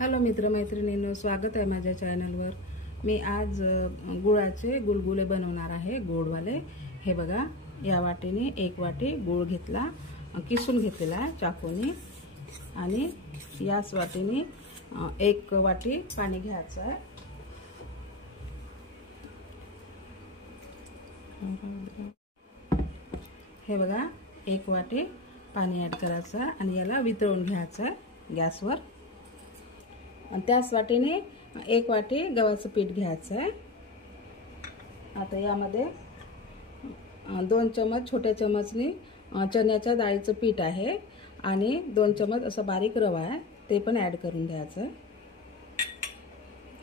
Hello मित्रमैत्रिणींनो, स्वागत आहे माझ्या चॅनलवर। मी आज गुळाचे गुलगुले बनवणार आहे, गोडवाले। हे बघा, या वाटीने एक वाटी गुळ घेतला, किसून घेतलेला आहे चाकूने, आणि याच वाटीने एक वाटी पाणी घ्यायचं आहे। हे बघा, एक वाटी पाणी ऍड करायचं आणि याला वितळून घ्यायचं आहे गॅसवर। आणि त्याच वाटीने एक वाटी गव्हाचं पीठ घ्यायचं आहे। आता यामध्ये 2 चमच छोट्या चमचनी चण्याच्या डाळीचं पीठ आहे आणि 2 चमच असं बारीक रवा आहे, ते पण ऍड करून घ्यायचं आहे।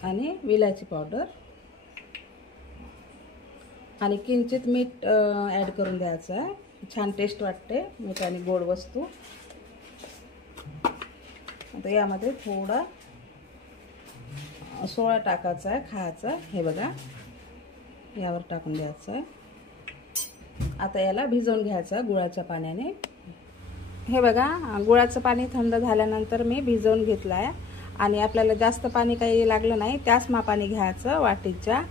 आणि विलायची पावडर आणि किंचित मीठ ऍड करून द्यायचं आहे, छान टेस्ट वाटते मीठ आणि गोड वस्तू। आता यामध्ये थोडा सोळा टाकायचा आहे खायचा। हे बघा, यावर टाकून द्यायचं आहे। आता याला भिजवून घ्यायचं गुळाच्या पाण्याने। हे बघा, गुळाचं पाणी थंड झाल्यानंतर मी भिजवून घेतलं आहे आणि आपल्याला जास्त पाणी काही लागलं नाही, त्याच मापाने घ्यायचं वाटीच्या।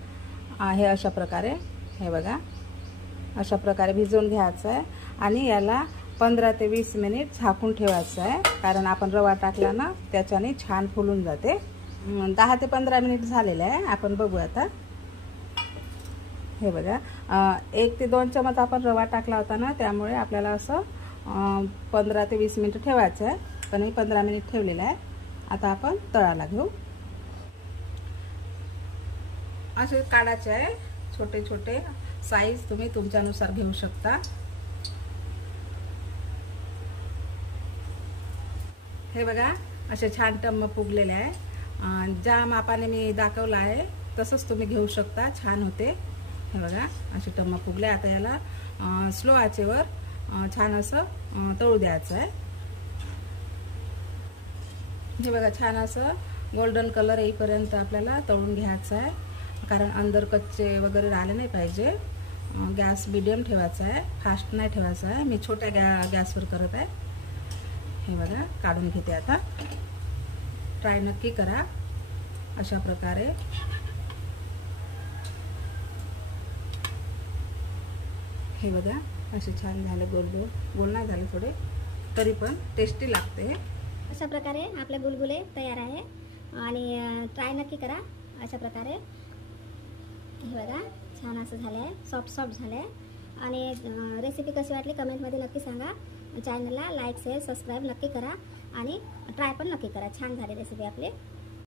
हे अशा प्रकारे, हे बघा, अशा प्रकारे भिजवून घ्यायचं आहे आणि याला 15 ते 20 मिनिट झाकून ठेवायचं आहे, कारण आपण रवा टाकला ना, त्याच्याने छान फुलून जाते। 10 ते 15 मिनिट झालेले आहे, आपण बघू आता। हे बघा, 1 ते 2 चमच आपण रवा टाकला होता ना, त्यामुळे आपल्याला असं 15 ते 20 मिनिट ठेवायचं आहे, पण मी 15 मिनिट ठेवलेलं आहे। आता आपण तळाला घेऊ। असे काढायचे आहे, छोटे छोटे साईज तुम्ही तुमच्यानुसार घेऊ शकता। हे बघा, असे छान टम्म फुगलेले आहे। ज्या मापाने मी दाखवलं आहे तसंच तुम्ही घेऊ शकता, छान होते। हे बघा, असे टम्म फुगले। आता याला स्लो आचेवर छान असं तळू द्यायचं आहे। हे बघा, छान असं गोल्डन कलर येईपर्यंत आपल्याला तळून घ्यायचं आहे, कारण अंदर कच्चे वगैरे राहिले नाही पाहिजे। गॅस मीडियम ठेवायचा आहे, फास्ट नाही ठेवायचा आहे। मी छोट्या गॅसवर करत आहे। हे बघा, काढून घेते आता। ट्राय नक्की करा अशा प्रकारे। हे बघा, असे छान झाले, गोल गोल गोल नाही झाले थोडे, तरी पण टेस्टी लागते। अशा प्रकारे आपले गुलगुले तयार आहे आणि ट्राय नक्की करा अशा प्रकारे। हे बघा, छान असं झालं आहे, सॉफ्ट सॉफ्ट झालं आहे। आणि रेसिपी कशी वाटली कमेंटमध्ये नक्की सांगा। चॅनलला लाईक शेअर सबस्क्राईब नक्की करा आणि ट्राय पण नक्की करा। छान झाली रेसिपी आपली।